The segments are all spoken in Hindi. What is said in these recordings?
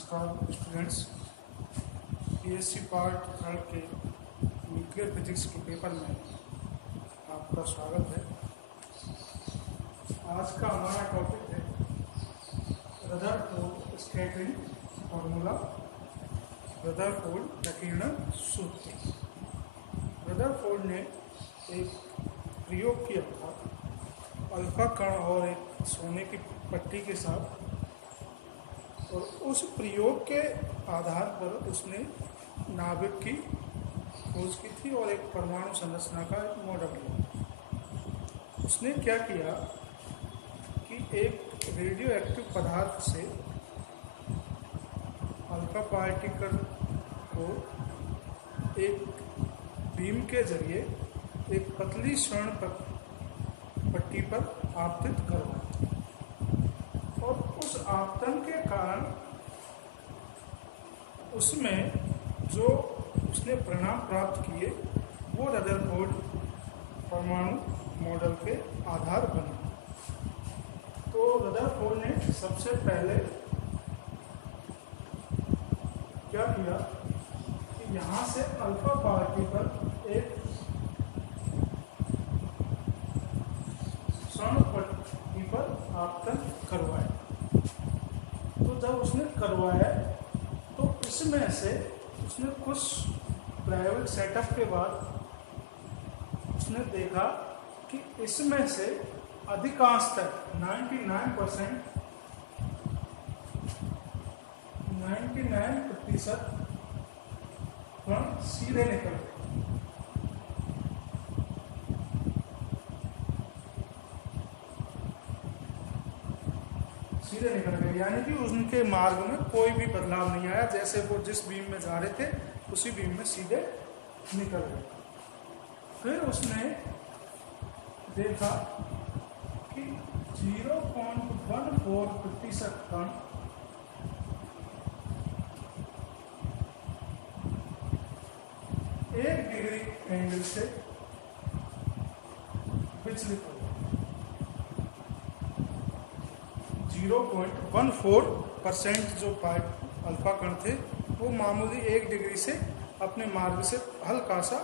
नमस्कार स्टूडेंट्स, पीएससी पार्ट थर्ड के न्यूक्लियर फिजिक्स के पेपर में आपका स्वागत है। आज का हमारा टॉपिक है रदरफोर्ड स्कैटरिंग फार्मूला, रदरफोर्ड विकिरण सूत्र। रदरफोर्ड ने एक प्रयोग किया था अल्फा कण और एक सोने की पट्टी के साथ, और उस प्रयोग के आधार पर उसने नाभिक की खोज की थी और एक परमाणु संरचना का एक मॉडल लिया। उसने क्या किया कि एक रेडियो एक्टिव पदार्थ से अल्फा पार्टिकल को एक बीम के जरिए एक पतली स्वर्ण पट्टी पर आपतित करवाया, और उस आपतन के कारण उसमें जो उसने परिणाम प्राप्त किए वो रदरफोर्ड परमाणु मॉडल के आधार बने। तो रदरफोर्ड ने सबसे पहले क्या किया कि यहाँ से अल्फा पार्टिकल एक स्वर्ण पट्टी पर आपतन करवाया। तो जब उसने करवाया तो इसमें से उसने कुछ प्रायोगिक सेटअप के बाद उसने देखा कि इसमें से अधिकांशतः 99% कण सीधे निकल गए। यानी कि उनके मार्ग में कोई भी बदलाव नहीं आया, जैसे वो जिस बीम में जा रहे थे उसी बीम में सीधे निकल गए। फिर उसने देखा कि 0.14% कण एक डिग्री एंगल से विचलित हो, 0.14% जो अल्फा कण थे वो मामूली 1 डिग्री से अपने मार्ग से हल्का सा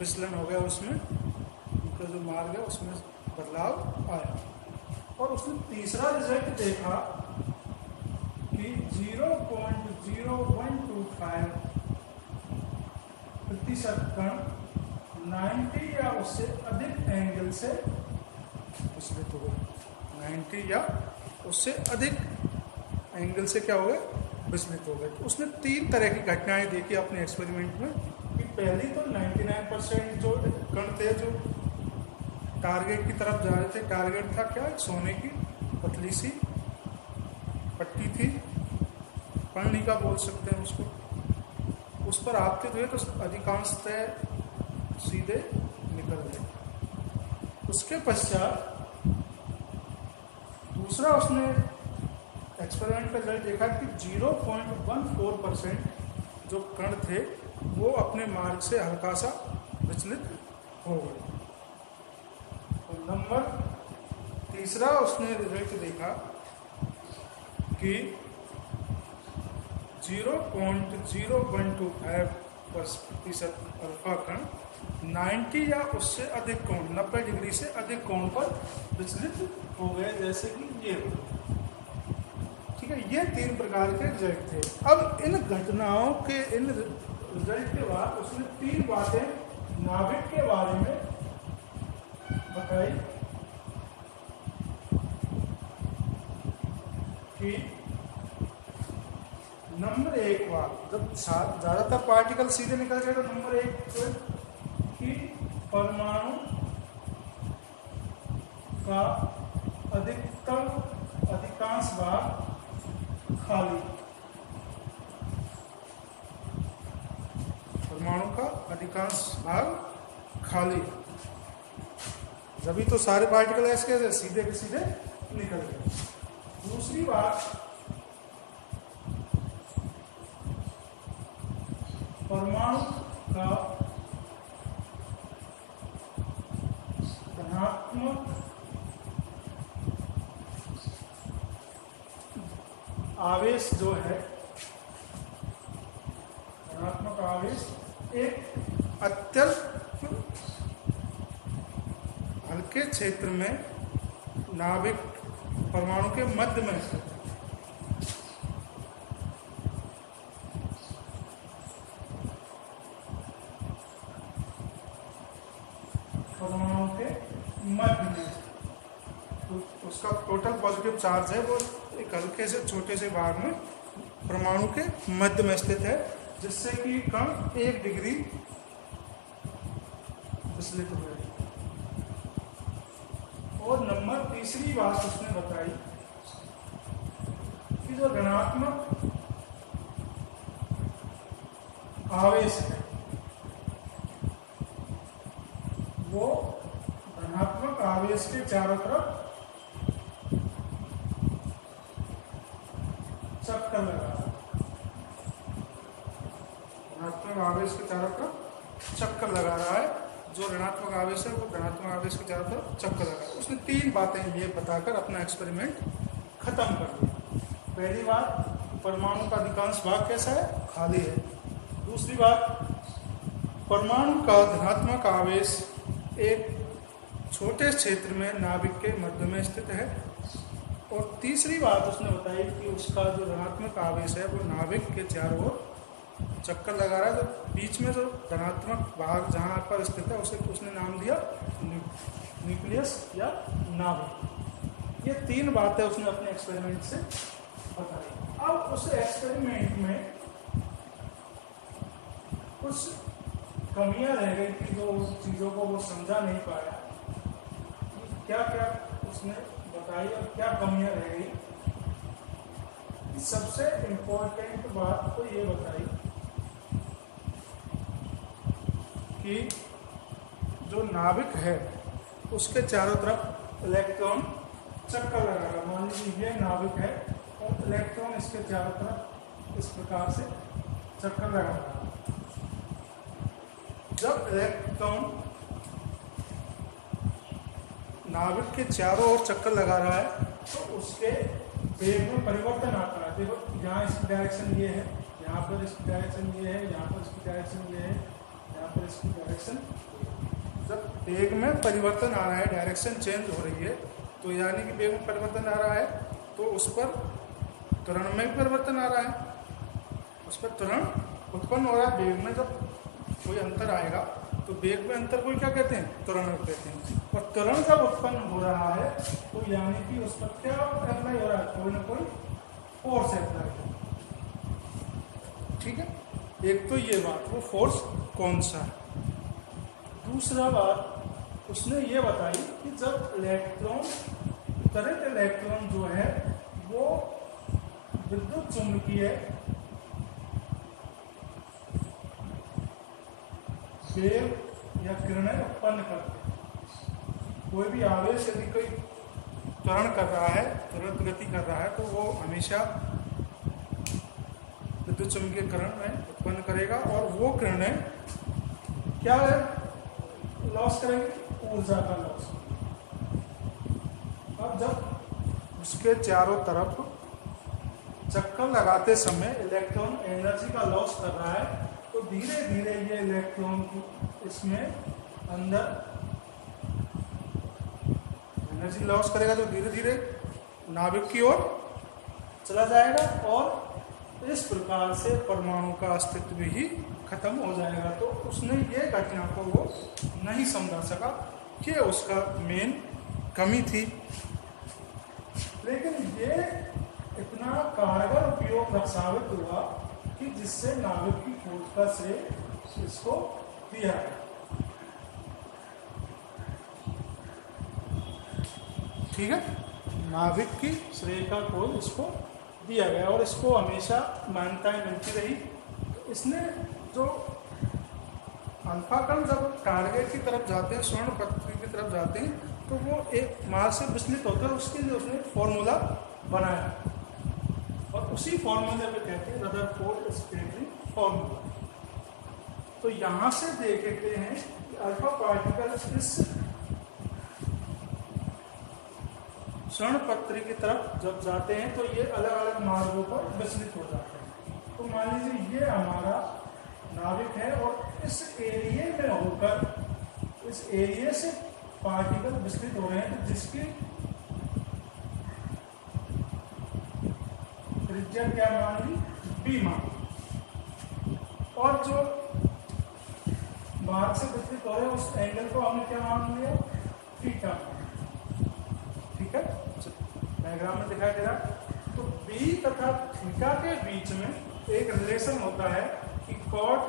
विचलन हो गया, उसमें उनका जो मार्ग है उसमें बदलाव आया। और उसने तीसरा रिजल्ट देखा कि 0.0125% कण 90 या उससे अधिक एंगल से विचलित हो गए। 90 या उससे अधिक एंगल से क्या हो गए, विचलित हो गए। तो उसने 3 तरह की घटनाएं देखी अपने एक्सपेरिमेंट में कि पहली तो 99% जो कण थे जो टारगेट की तरफ जा रहे थे। टारगेट था क्या, सोने की पतली सी पट्टी थी, कर्णिका बोल सकते हैं उसको। उस पर आपतित हुए तो अधिकांशतः सीधे निकल गए। उसके पश्चात दूसरा उसने एक्सपेरिमेंट का रिजल्ट देखा कि 0.14% जो कण थे वो अपने मार्ग से हल्का सा विचलित हो गए। नंबर तीसरा उसने रिजल्ट देखा कि 0.0125% अल्फा कण 90 या उससे अधिक कोण 90 डिग्री से अधिक कोण पर विचलित हो गए, जैसे कि ये। ठीक है, ये 3 प्रकार के रिजल्ट थे। अब इन घटनाओं के इन रिजल्ट के बाद उसने 3 बातें नाभिक के बारे में बताई कि नंबर 1 बात, जब ज्यादातर पार्टिकल सीधे निकल गए तो नंबर 1 कि परमाणु का अधिकांश भाग खाली, परमाणु का अधिकांश भाग खाली, जब तो सारे पार्टिकल ऐसे सीधे के सीधे निकल गए। दूसरी बात, परमाणु का धनात्मक आवेश जो है, धनात्मक आवेश एक अत्यल्प हल्के क्षेत्र में नाभिक परमाणु के मध्य में स्थित है। परमाणु के मध्य में, तो उसका टोटल पॉजिटिव चार्ज है वो एक हल्के से छोटे से भाग में परमाणु के मध्य में स्थित है, जिससे कि कण 1 डिग्री विचलित हुए। और नंबर तीसरी बात उसने बताई कि जो ऋणात्मक आवेश है वो धनात्मक आवेश के चारों तरफ चक्कर लगा रहा है। धनात्मक आवेश के चारों तरफ चक्कर लगा रहा है, जो ऋणात्मक आवेश है वो धनात्मक आवेश के चारों तरफ चक्कर लगा रहा है। उसने 3 बातें ये बताकर अपना एक्सपेरिमेंट खत्म कर दिया। पहली बात, परमाणु का अधिकांश भाग कैसा है? खाली है। दूसरी बात, परमाणु का धनात्मक आवेश एक छोटे क्षेत्र में नाभिक के मध्य में स्थित है। और तीसरी बात उसने बताई कि उसका जो ऋणात्मक आवेश है वो नाभिक के चारों ओर चक्कर लगा रहा है। तो बीच में जो धनात्मक भाग जहाँ पर स्थित है उसे उसने नाम दिया न्यूक्लियस या नाभिक। ये 3 बातें उसने अपने एक्सपेरिमेंट से बताई। अब उस एक्सपेरिमेंट में कुछ कमियां रह गई थी, जो चीज़ों को वो समझा नहीं पाया। क्या क्या उसने बताई और क्या कमियां रह गई। सबसे इम्पोर्टेंट बात तो ये बताई कि जो नाभिक है उसके चारों तरफ इलेक्ट्रॉन चक्कर लगाएगा। मान लीजिए ये नाभिक है और इलेक्ट्रॉन इसके चारों तरफ इस प्रकार से चक्कर लगाएगा। जब इलेक्ट्रॉन नाभिक के चारों ओर चक्कर लगा रहा है तो उसके वेग में परिवर्तन आता है। देखो यहाँ इसकी डायरेक्शन ये है, यहाँ पर इसकी डायरेक्शन ये है, यहाँ पर इसकी डायरेक्शन ये है, यहाँ पर इसकी डायरेक्शन। जब वेग में परिवर्तन आ रहा है, डायरेक्शन चेंज हो रही है, तो यानी कि वेग में परिवर्तन आ रहा है तो उस पर त्वरण में भी परिवर्तन आ रहा है, उस पर त्वरण उत्पन्न हो रहा है। वेग में जब कोई अंतर आएगा तो वेग में अंतर को क्या कहते हैं? त्वरण कहते हैं। और त्वरण जब उत्पन्न हो रहा है तो यानी कि उस पर क्या अप्लाई हो रहा है? कोई ना कोई फोर्स अप्लाई हो। ठीक है, एक तो ये बात, वो फोर्स कौन सा है। दूसरा बात उसने ये बताई कि जब इलेक्ट्रॉन, करंट इलेक्ट्रॉन जो है वो विद्युत चुंबकीय वेव या किरणें उत्पन्न करते हैं। कोई भी आवेश यदि कोई त्वरण कर रहा है, त्वरित गति कर रहा है, तो वो हमेशा विद्युत चुम्बकीय किरणें उत्पन्न करेगा और वो किरणें क्या है? लॉस करेंगे, ऊर्जा का लॉस। अब जब उसके चारों तरफ चक्कर लगाते समय इलेक्ट्रॉन एनर्जी का लॉस कर रहा है तो धीरे धीरे ये इलेक्ट्रॉन इसमें अंदर एनर्जी लॉस करेगा, तो धीरे धीरे नाभिक की ओर चला जाएगा और इस प्रकार से परमाणु का अस्तित्व ही खत्म हो जाएगा। तो उसने ये घटना को वो नहीं समझा सका कि उसका मेन कमी थी। लेकिन ये इतना कारगर उपयोग साबित हुआ कि जिससे नाभिक की खोज का श्रेय इसको दिया है। ठीक है, नाभिक की श्रेय का खोज इसको दिया गया और इसको हमेशा मान्यताएं मिलती रही। तो इसने जो अल्फा कण जब टारगेट की तरफ जाते हैं, स्वर्ण पृथ्वी की तरफ जाते हैं, तो वो एक मार्स से विचलित होकर उसके लिए उसने फॉर्मूला बनाया और उसी फॉर्मूले पे कहते हैं रदरफोर्ड स्पेक्ट्रम फॉर्मूला। तो यहाँ से देखते हैं कि अल्फा पार्टिकल इस स्वर्ण पत्री की तरफ जब जाते हैं तो ये अलग अलग मार्गों पर विचलित हो जाते हैं। तो मान लीजिए ये हमारा नाविक है और इस एरिया में होकर, इस एरिया से पार्टिकल विचलित हो रहे हैं, तो जिसकी त्रिज्या क्या मान ली, बी मान, और जो मार्ग से विचलित हो रहे हैं उस एंगल को हमने क्या मान लिया, थीटा। ठीक है, डायग्राम में दिखाई दे रहा है। तो बी तथा थीटा के बीच में एक रिलेशन होता है कि cot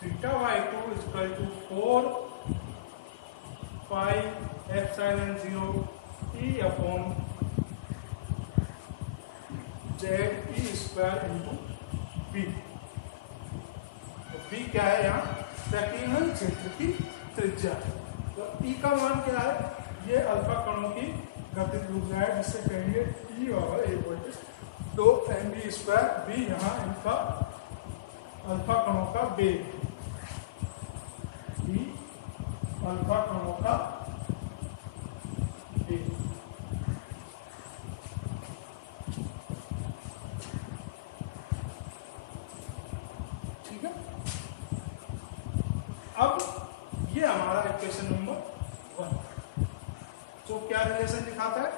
theta by 2 equal to 4 pi epsilon 0 e upon Z E square into B. तो बी क्या है यहाँ, प्रकीर्णन क्षेत्र की त्रिज्या। तो ई का मान क्या है, ये अल्फा कणों की गतिज ऊर्जा है, जिससे कहेंगे ई और 2 mv स्क्वायर, बी यहाँ इनका अल्फा कणों का वेग, ई अल्फा कणों का वेग। ठीक है, अब ये हमारा इक्वेशन नंबर 1 जो क्या रिलेशन दिखाता है,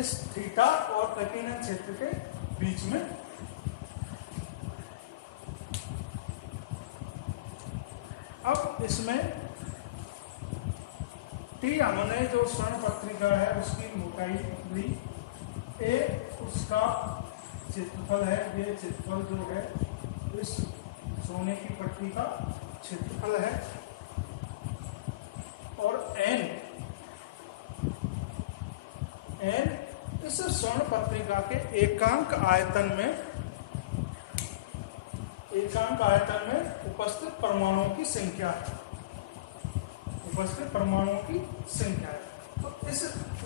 इस थीटा और प्रकीर्णन क्षेत्र के बीच में। अब इसमें टी हमने जो स्वर्ण पत्रिका है उसकी मोटाई ली, ए उसका क्षेत्रफल है, ये क्षेत्रफल जो है इस सोने की पट्टी का क्षेत्रफल है, और एन इस स्वर्ण पत्रिका के एकांक आयतन में उपस्थित परमाणुओं की संख्या है, उपस्थित परमाणुओं की संख्या है। तो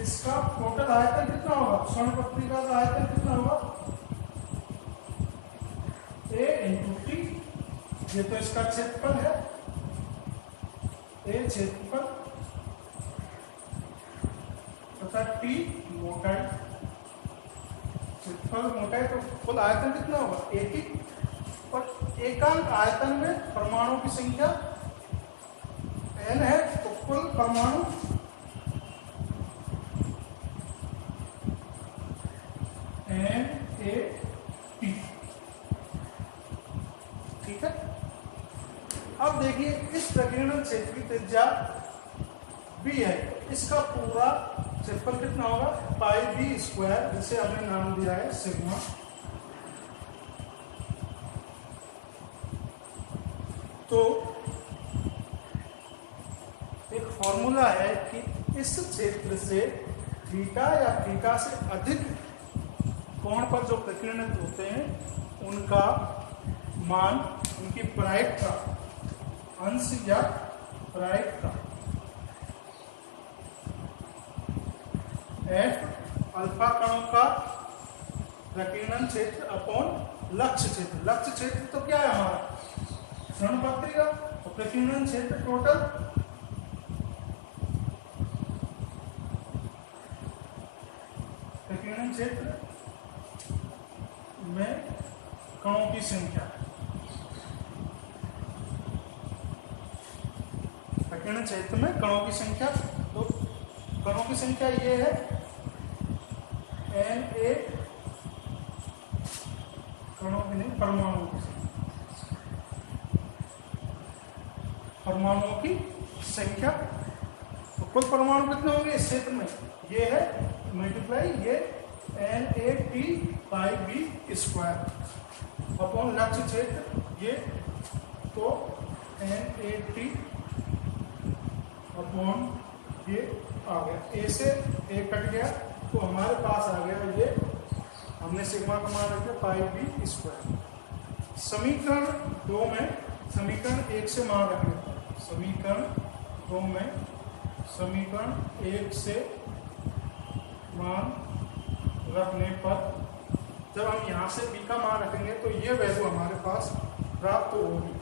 इसका टोटल आयतन कितना होगा, स्वर्ण पत्रिका का आयतन कितना होगा, ए इंटू टी, ये तो इसका क्षेत्रफल है, ए क्षेत्रफल तथा टी मोटाई, क्षेत्रफल मोटाई, तो कुल आयतन कितना होगा, एक, और एकांक आयतन में परमाणु की संख्या n है, तो कुल परमाणु NaT। ठीक है, अब देखिए इस प्रकीर्णन क्षेत्र की त्रिज्या b है, इसका पूरा क्षेत्रफल कितना होगा, पाई बी स्क्वायर, जिसे हमने नाम दिया है सिग्मा। तो एक फॉर्मूला है कि इस क्षेत्र से थीटा या थीटा से अधिक कोण पर जो प्रकीर्णित होते हैं उनका मान, उनकी प्रायिकता, अंश या प्रायिकता एफ अल्फा कणों का प्रकीर्णन क्षेत्र अपॉन लक्ष्य क्षेत्र। लक्ष्य क्षेत्र तो क्या है हमारा, स्वर्ण पत्रिका, और प्रकीर्णन क्षेत्र टोटल प्रकीर्णन क्षेत्र में कणों की संख्या, प्रकीर्णन क्षेत्र में कणों की संख्या। तो कणों की संख्या ये है Na, कणों की नहीं, परमाणुओं की संख्या, परमाणुओं की संख्या। तो कुल परमाणु कितने होंगे इस क्षेत्र में, ये है मल्टीप्लाई ये NaT by B square upon लक्ष्य क्षेत्र, ये तो NaT अपॉन ये आ गया, ए से ए कट गया, तो हमारे पास आ गया ये, हमने सिग्मा का मान रखा पाई बी स्क्वायर। समीकरण 2 में समीकरण 1 से मान रखने पर, समीकरण 2 में समीकरण 1 से मान रखने पर जब हम यहाँ से बी का मान रखेंगे तो ये वैल्यू हमारे पास प्राप्त होगी।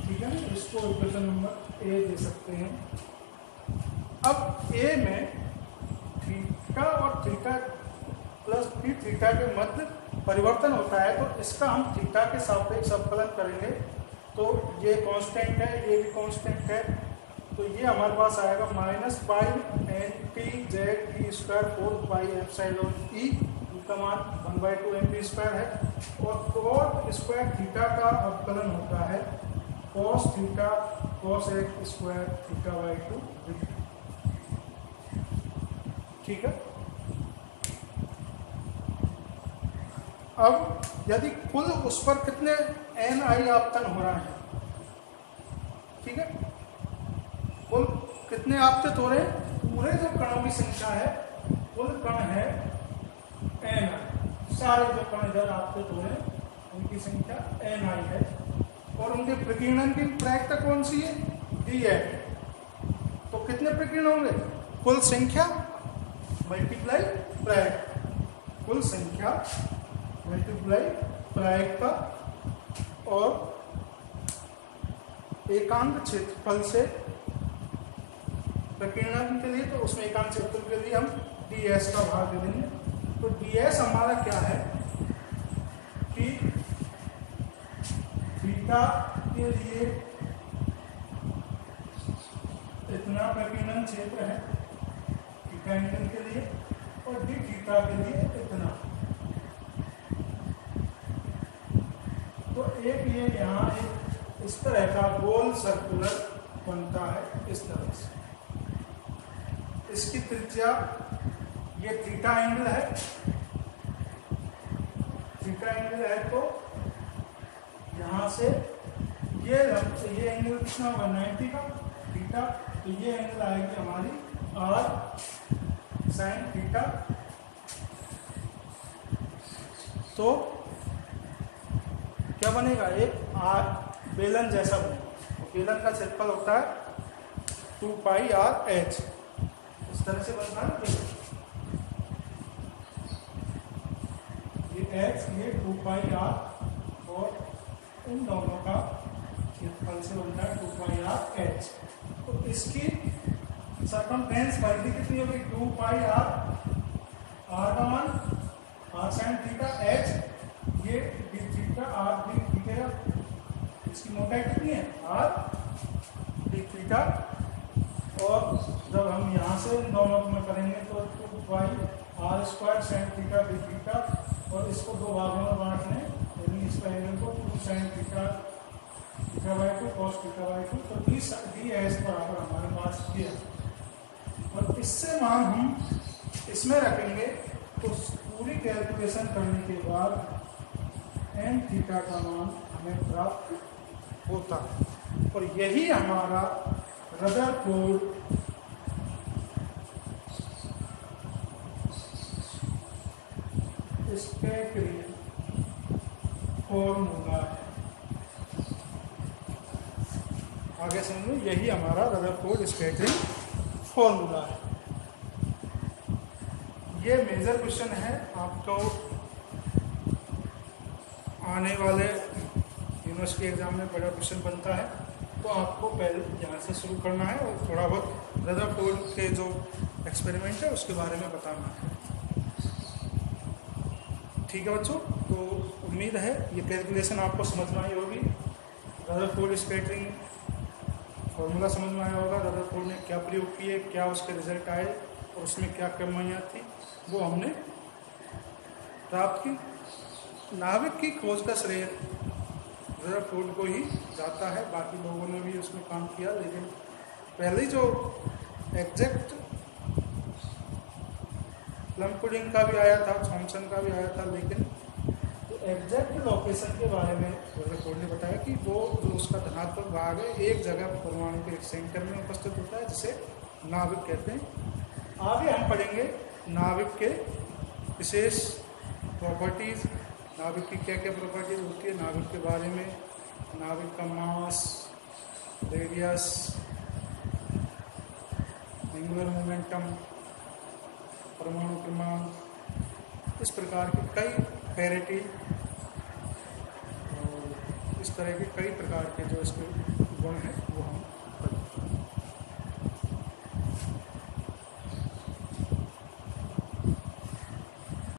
ठीक है, इसको इक्वेशन नंबर ए दे सकते हैं। अब ए में थीटा और थीटा प्लस पी थीटा के मध्य परिवर्तन होता है, तो इसका हम थीटा के सापेक्ष अवकलन करेंगे। तो ये कांस्टेंट है, ये भी कांस्टेंट है, तो ये हमारे पास आएगा minus pi N T Z T square 4 pi epsilon E का मान 1/2 एम पी स्क्वायर है। और कॉट स्क्वायर थीटा का अवकलन होता है cos theta cos x square theta by 2। ठीक है। अब यदि कुल उस पर कितने एन आई आपतन हो रहे हैं, ठीक है, कुल कितने आपतित हो रहे हैं, पूरे जो कणों की संख्या है, कुल कण है एन आई, सारे जो कण इधर आपतित हो रहे हैं उनकी संख्या एन आई है। और उनके प्रकीर्णन की प्रायिकता कौन सी है, डी है। तो कितने प्रकीर्ण होंगे, कुल संख्या मल्टीप्लाई प्रायिकता, कुल संख्या मल्टीप्लाई प्रायिकता और एकांक क्षेत्रफल से प्रकीर्णन के लिए, तो उसमें एकांक क्षेत्रफल के लिए हम ds का भाग दे देंगे। तो ds हमारा क्या है कि थीटा के लिए इतना प्रकीर्णन क्षेत्र है थीटा एंगल के लिए, और डी थीटा के लिए इतना। तो एक ये यहाँ एक इस तरह का गोल सर्कुलर बनता है इस तरह से। इसकी त्रिज्या ये थीटा एंगल है, थीटा एंगल है, तो यहाँ से ये एंगल कितना होगा 90 का थीटा, तो ये एंगल आएगी हमारी r sin थीटा। तो क्या बनेगा, एक आर बेलन जैसा बनेगा। बेलन का क्षेत्रफल होता है 2 पाई r h, इस तरह से बनता है बेलन। ये h ये 2 पाई r और इन दोनों का क्षेत्रफल से बनता है 2 पाई r h। तो इसकी सरकमफ्रेंस परिधि कितनी होगी, 2 पाई r, r का मान r sin थीटा, h ये d theta r d theta, इसकी मोटाई कितनी है r d थीटा। और जब हम यहाँ से इन दोनों में करेंगे तो 2 पाई r square sin theta d theta, और इसको दो भागों में बांटने, यानी इस एंगल को 2 sin theta theta by 2 cos theta by 2, तो ds बराबर हमारे पास दिया। और इससे मान हम इसमें रखेंगे, तो पूरी कैलकुलेशन करने के बाद एन थीटा का मान हमें प्राप्त होता है। और यही हमारा रदरफोर्ड स्कैटरिंग फॉर्मूला है। आगे समझो, यही हमारा रदरफोर्ड स्कैटरिंग फॉर्मूला है। ये मेजर क्वेश्चन है, आपको आने वाले यूनिवर्सिटी एग्जाम में बड़ा क्वेश्चन बनता है, तो आपको पहले यहाँ से शुरू करना है और थोड़ा बहुत रदरफोर्ड के जो एक्सपेरिमेंट है उसके बारे में बताना है। ठीक है बच्चों, तो उम्मीद है ये कैलकुलेशन आपको समझ में आई होगी। रदरफोर्ड स्कैटरिंग फॉर्मूला समझ में आया होगा, रदरफोर्ड ने क्या प्रयोग किए, क्या उसके रिजल्ट आए और उसमें क्या कमियाँ थी वो हमने प्राप्त की। नाविक की खोज का श्रेय रदरफोर्ड को ही जाता है, बाकी लोगों ने भी उसमें काम किया, लेकिन पहले जो एग्जैक्ट प्लम का भी आया था, थॉमसन का भी आया था, लेकिन तो एग्जैक्ट लोकेशन के बारे में रदरफोर्ड ने बताया कि वो जो उसका धनात्मक भाग है एक जगह परमाणु के एक सेंटर में उपस्थित होता है, जिसे नाविक कहते हैं। आगे हम पढ़ेंगे नाविक के विशेष प्रॉपर्टीज, नाविक की क्या क्या प्रॉपर्टीज होती है नाविक के बारे में, नाविक का मास, रेडियस, एंगुलर मोमेंटम, परमाणु क्रमांक, इस प्रकार के कई पैरिटी, इस तरह के कई प्रकार के जो इसके गुण हैं